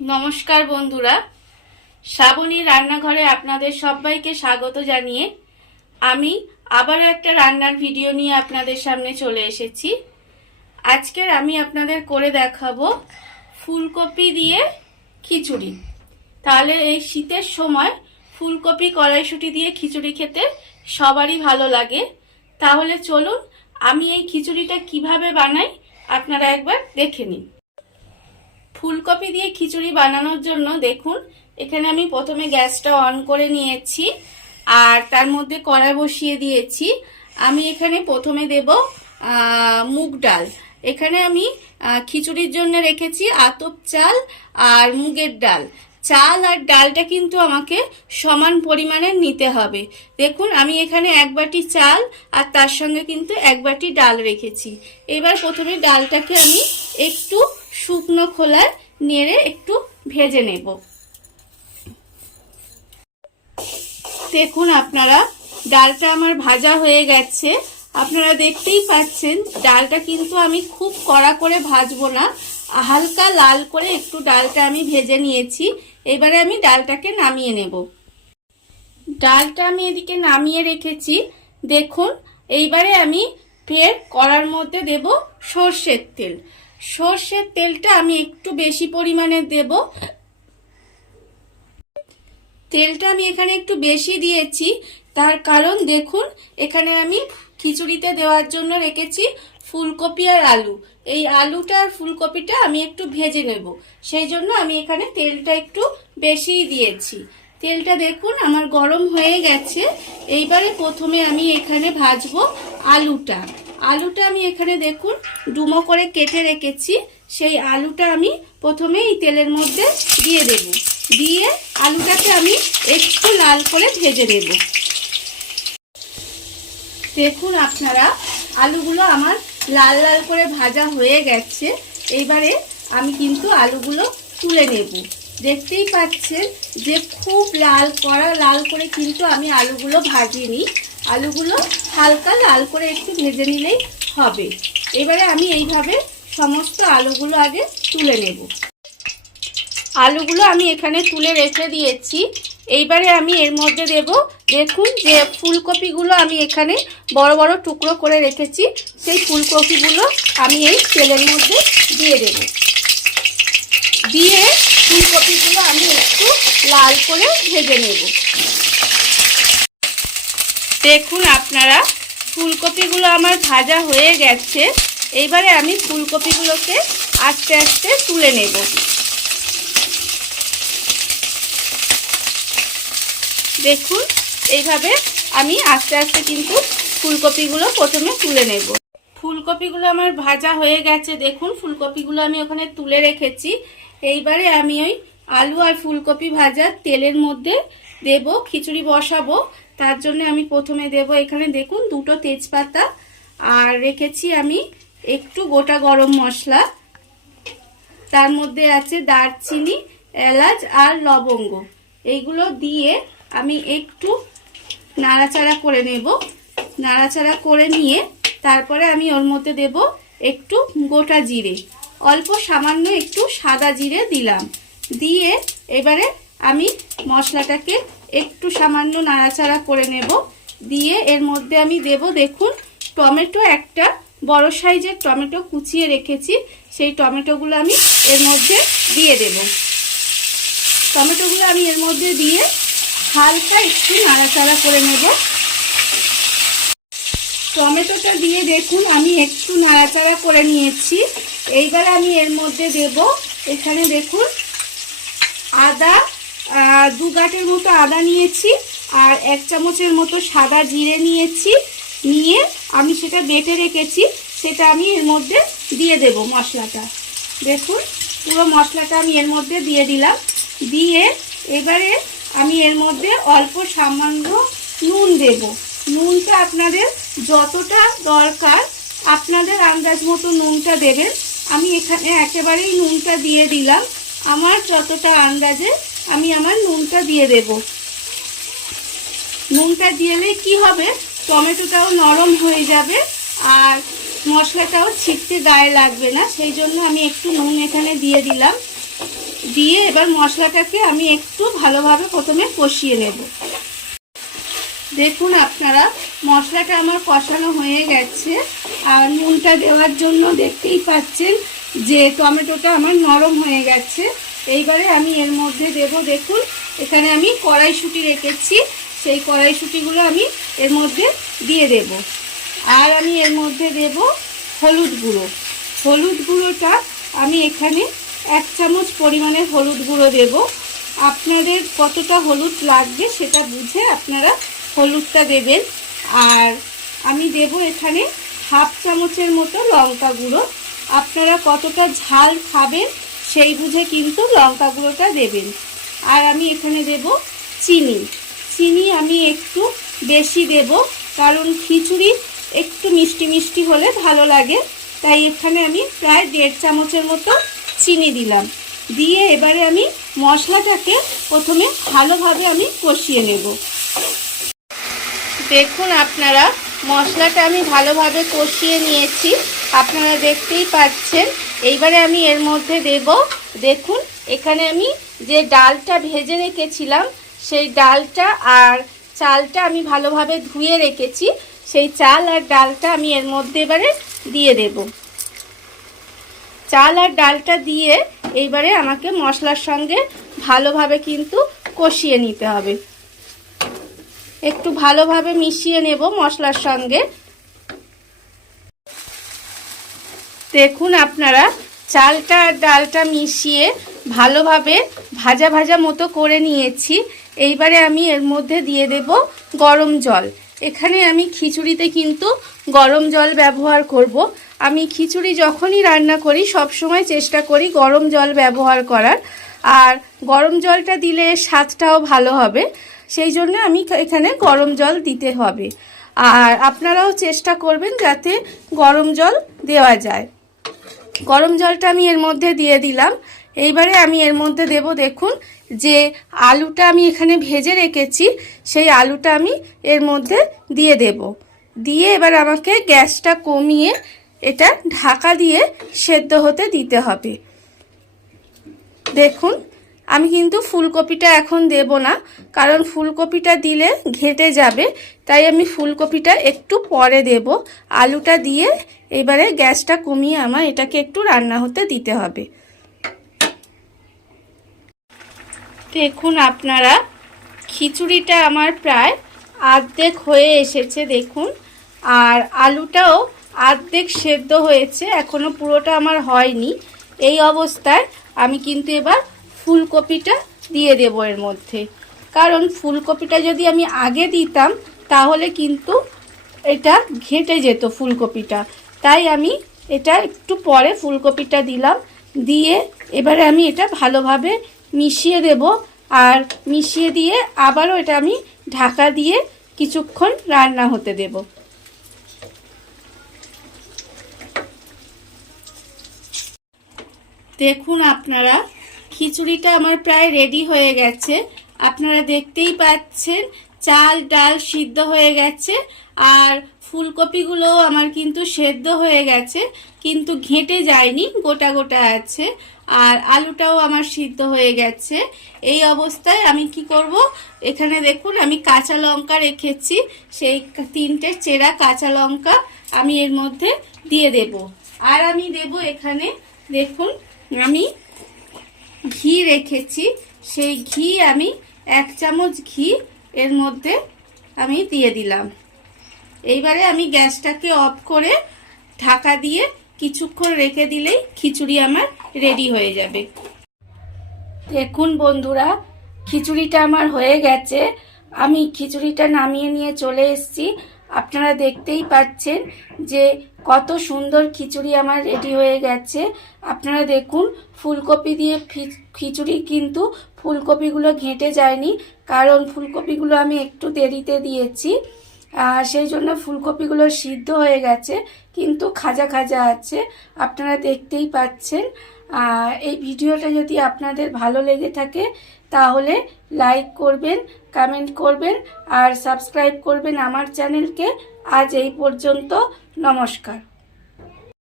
নমস্কার বন্ধুরা, শ্রাবণীর রান্নাঘরে আপনাদের সবাইকে স্বাগত জানিয়ে আমি আবারও একটা রান্নার ভিডিও নিয়ে আপনাদের সামনে চলে এসেছি। আজকের আমি আপনাদের করে দেখাবো ফুলকপি দিয়ে খিচুড়ি। তাহলে এই শীতের সময় ফুলকপি কড়াইশুঁটি দিয়ে খিচুড়ি খেতে সবারই ভালো লাগে। তাহলে চলুন আমি এই খিচুড়িটা কিভাবে বানাই আপনারা একবার দেখে নিন। ফুলকপি দিয়ে খিচুড়ি বানানোর জন্য দেখুন এখানে আমি প্রথমে গ্যাসটা অন করে নিয়েছি আর তার মধ্যে কড়াই বসিয়ে দিয়েছি। আমি এখানে প্রথমে দেব মুগ ডাল। এখানে আমি খিচুড়ির জন্য রেখেছি আতপ চাল আর মুগের ডাল। চাল আর ডালটা কিন্তু আমাকে সমান পরিমাণে নিতে হবে। দেখুন আমি এখানে এক বাটি চাল আর তার সঙ্গে কিন্তু এক বাটি ডাল রেখেছি। এবার প্রথমে ডালটাকে আমি একটু শুকনো খোলায় নেড়ে একটু ভেজে নেব। দেখুন আপনারা ডালটা আমার ভাজা হয়ে গেছে। আপনারা দেখতেই পাচ্ছেন ডালটা কিন্তু আমি খুব কড়া করে ভাজবো না, হালকা লাল করে একটু ডালটা আমি ভেজে নিয়েছি। এবারে আমি ডালটাকে নামিয়ে নেব। ডালটা আমি এদিকে নামিয়ে রেখেছি। দেখুন এইবারে আমি ফের কড়ার মধ্যে দেব সর্ষের তেল। সর্ষের তেলটা আমি একটু বেশি পরিমাণে দেব। তেলটা আমি এখানে একটু বেশি দিয়েছি, তার কারণ দেখুন এখানে আমি খিচুড়িতে দেওয়ার জন্য রেখেছি ফুলকপি আর আলু। এই আলুটা আর ফুলকপিটা আমি একটু ভেজে নেব, সেই জন্য আমি এখানে তেলটা একটু বেশিই দিয়েছি। তেলটা দেখুন আমার গরম হয়ে গেছে। এইবারে প্রথমে আমি এখানে ভাজবো আলুটা। আলুটা আমি এখানে দেখুন ডুমো করে কেটে রেখেছি। সেই আলুটা আমি প্রথমে এই তেলের মধ্যে দিয়ে দেব। দিয়ে আলুটাকে আমি একটু লাল করে ভেজে নেব। দেখুন আপনারা আলুগুলো আমার লাল লাল করে ভাজা হয়ে গেছে। এইবারে আমি কিন্তু আলুগুলো তুলে নেব। দেখতেই পাচ্ছেন যে খুব লাল করে কিন্তু আমি আলুগুলো ভাজিনি। আলুগুলো হালকা লাল করে একটু ভেজে নিলেই হবে। এবারে আমি এইভাবে সমস্ত আলুগুলো আগে তুলে নেব। আলুগুলো আমি এখানে তুলে রেখে দিয়েছি। এইবারে আমি এর মধ্যে দেব, দেখুন যে ফুলকপিগুলো আমি এখানে বড় বড় টুকরো করে রেখেছি। সেই ফুলকপিগুলো আমি এই তেলের মধ্যে দিয়ে দেব। দিয়ে ফুলকপিগুলো আমি একটু লাল করে ভেজে নেব। দেখুন আপনারা ফুলকপিগুলো আমার ভাজা হয়ে গেছে। এইবারে আমি ফুলকপিগুলোকে আস্তে আস্তে তুলে নেব। দেখুন এইভাবে আমি আস্তে আস্তে কিন্তু ফুলকপিগুলো প্রথমে তুলে নেব। ফুলকপিগুলো আমার ভাজা হয়ে গেছে। দেখুন ফুলকপিগুলো আমি ওখানে তুলে রেখেছি। এইবারে আমি ওই আলু আর ফুলকপি ভাজা তেলের মধ্যে দেব, খিচুড়ি বসাবো। তার জন্য আমি প্রথমে দেব এখানে দেখুন দুটো তেজপাতা আর রেখেছি আমি একটু গোটা গরম মশলা। তার মধ্যে আছে দারচিনি, এলাচ আর লবঙ্গ। এইগুলো দিয়ে আমি একটু নাড়াচাড়া করে নেব। নাড়াচাড়া করে নিয়ে তারপরে আমি ওর মধ্যে দেব একটু গোটা জিরে, অল্প সামান্য একটু সাদা জিরে দিলাম। দিয়ে এবারে আমি মশলাটাকে একটু সামান্য নাড়াচাড়া করে নেব। দিয়ে এর মধ্যে আমি দেব দেখুন টমেটো, একটা বড় সাইজের টমেটো কুচিয়ে রেখেছি। সেই টমেটোগুলো আমি এর মধ্যে দিয়ে দেব। টমেটোগুলো আমি এর মধ্যে দিয়ে হালকা একটু নাড়াচাড়া করে নেব। টমেটোটা দিয়ে দেখুন আমি একটু নাড়াচাড়া করে নিয়েছি। এইবার আমি এর মধ্যে দেব এখানে দেখুন আদা, 2 গাঁটের মতো আদা নিয়েছি আর 1 চামচের মতো সাদা জিরে নিয়েছি। নিয়ে আমি সেটা বেটে রেখেছি, সেটা আমি এর মধ্যে দিয়ে দেব মশলাটা। দেখুন পুরো মশলাটা আমি এর মধ্যে দিয়ে দিলাম। দিয়ে এবারে আমি এর মধ্যে অল্প সামান্য নুন দেব। নুনটা আপনাদের যতটা দরকার আপনাদের আন্দাজ মতো নুনটা দেবেন। আমি এখানে একেবারেই নুনটা দিয়ে দিলাম। আমার যতটা আন্দাজে আমি আমার নুনটা দিয়ে দেব। নুনটা দিলে কি হবে, টমেটোটাও নরম হয়ে যাবে আর মশলাটাও ছিটতে গায়ে লাগবে না। সেই জন্য আমি একটু নুন এখানে দিয়ে দিলাম। দিয়ে এবার মশলাটাকে আমি একটু ভালোভাবে প্রথমে কষিয়ে নেব। দেখুন আপনারা, মশলাটা আমার কষানো হয়ে গেছে। আর নুনটা দেওয়ার জন্য দেখতেই পাচ্ছেন যে টমেটোটা আমার নরম হয়ে গেছে। এইবারে আমি এর মধ্যে দেব, দেখুন এখানে আমি কড়াইশুঁটি রেখেছি, সেই কড়াইশুঁটিগুলো আমি এর মধ্যে দিয়ে দেব। আর আমি এর মধ্যে দেব হলুদ গুঁড়ো। হলুদ গুঁড়োটা আমি এখানে 1 চামচ পরিমাণে হলুদ গুঁড়ো দেব। আপনাদের কতটা হলুদ লাগবে সেটা বুঝে আপনারা হলুদটা দেবেন। আর আমি দেব এখানে 1/2 চামচের মতো লঙ্কা গুঁড়ো। আপনারা কতটা ঝাল খাবেন সেই বুঝে কিন্তু লঙ্কা গুঁড়োটা দেবেন। আর আমি এখানে দেব চিনি। চিনি আমি একটু বেশি দেব, কারণ খিচুড়ি একটু মিষ্টি মিষ্টি হলে ভালো লাগে, তাই এখানে আমি প্রায় 1.5 চামচের মতো চিনি দিলাম। দিয়ে এবারে আমি মশলাটাকে প্রথমে ভালোভাবে আমি কষিয়ে নেব। দেখুন আপনারা, মশলাটা আমি ভালোভাবে কষিয়ে নিয়েছি, আপনারা দেখতেই পাচ্ছেন। এইবারে আমি এর মধ্যে দেব, দেখুন এখানে আমি যে ডালটা ভেজে রেখেছিলাম সেই ডালটা আর চালটা আমি ভালোভাবে ধুয়ে রেখেছি, সেই চাল আর ডালটা আমি এর মধ্যে এবারে দিয়ে দেব। চাল আর ডালটা দিয়ে এইবারে আমাকে মশলার সঙ্গে ভালোভাবে কিন্তু কষিয়ে নিতে হবে। একটু ভালোভাবে মিশিয়ে নেব মশলার সঙ্গে। দেখুন আপনারা, চালটা আর ডালটা মিশিয়ে ভালোভাবে ভাজা ভাজা মতো করে নিয়েছি। এইবারে আমি এর মধ্যে দিয়ে দেব গরম জল। এখানে আমি খিচুড়িতে কিন্তু গরম জল ব্যবহার করব। আমি খিচুড়ি যখনই রান্না করি সব সময় চেষ্টা করি গরম জল ব্যবহার করার, আর গরম জলটা দিলে স্বাদটাও ভালো হবে, সেই জন্য আমি এখানে গরম জল দিতে হবে। আর আপনারাও চেষ্টা করবেন যাতে গরম জল দেওয়া যায়। গরম জলটা আমি এর মধ্যে দিয়ে দিলাম। এইবারে আমি এর মধ্যে দেব, দেখুন যে আলুটা আমি এখানে ভেজে রেখেছি সেই আলুটা আমি এর মধ্যে দিয়ে দেব। দিয়ে এবার আমাকে গ্যাসটা কমিয়ে এটা ঢাকা দিয়ে সেদ্ধ হতে দিতে হবে। দেখুন আমি কিন্তু ফুলকপিটা এখন দেব না, কারণ ফুলকপিটা দিলে ঘেঁটে যাবে, তাই আমি ফুলকপিটা একটু পরে দেব। আলুটা দিয়ে এবারে গ্যাসটা কমিয়ে আমার এটাকে একটু রান্না হতে দিতে হবে। দেখুন আপনারা, খিচুড়িটা আমার প্রায় অর্ধেক হয়ে এসেছে দেখুন, আর আলুটাও অর্ধেক সেদ্ধ হয়েছে, এখনো পুরোটা আমার হয়নি। এই অবস্থায় আমি কিন্তু এবার ফুলকপিটা দিয়ে দেব এর মধ্যে, কারণ ফুলকপিটা যদি আমি আগে দিতাম তাহলে কিন্তু এটা ঘেঁটে যেত ফুলকপিটা, তাই আমি এটা একটু পরে ফুলকপিটা দিলাম। দিয়ে এবারে আমি এটা ভালোভাবে মিশিয়ে দেব, আর মিশিয়ে দিয়ে আবারও এটা আমি ঢাকা দিয়ে কিছুক্ষণ রান্না হতে দেব। দেখুন আপনারা, খিচুড়িটা আমার প্রায় রেডি হয়ে গেছে। আপনারা দেখতেই পাচ্ছেন চাল ডাল সিদ্ধ হয়ে গেছে, আর ফুলকপিগুলো আমার কিন্তু সেদ্ধ হয়ে গেছে, কিন্তু ঘেঁটে যায়নি, গোটা গোটা আছে। আর আলুটাও আমার সিদ্ধ হয়ে গেছে। এই অবস্থায় আমি কি করব, এখানে দেখুন আমি কাঁচা লঙ্কা রেখেছি, সেই 3টে চেরা কাঁচা লঙ্কা আমি এর মধ্যে দিয়ে দেব। আর আমি দেব এখানে, দেখুন আমি ঘি রেখেছি, সেই ঘি আমি 1 চামচ ঘি এর মধ্যে আমি দিয়ে দিলাম। এইবারে আমি গ্যাসটাকে অফ করে ঢাকা দিয়ে কিছুক্ষণ রেখে দিলেই খিচুড়ি আমার রেডি হয়ে যাবে। দেখুন বন্ধুরা, খিচুড়িটা আমার হয়ে গেছে। আমি খিচুড়িটা নামিয়ে নিয়ে চলে এসেছি। আপনারা দেখতেই পাচ্ছেন যে কত সুন্দর খিচুড়ি আমার রেডি হয়ে গেছে। আপনারা দেখুন ফুলকপি দিয়ে খিচুড়ি, কিন্তু ফুলকপিগুলো ঘেঁটে যায়নি, কারণ ফুলকপিগুলো আমি একটু দেরিতে দিয়েছি, সেই জন্য ফুলকপিগুলো সিদ্ধ হয়ে গেছে, কিন্তু খাজা খাজা আছে, আপনারা দেখতেই পাচ্ছেন। এই ভিডিওটা যদি আপনাদের ভালো লেগে থাকে তাহলে লাইক করবেন, কমেন্ট করবেন আর সাবস্ক্রাইব করবেন আমার চ্যানেলকে। আজ এই পর্যন্ত, নমস্কার।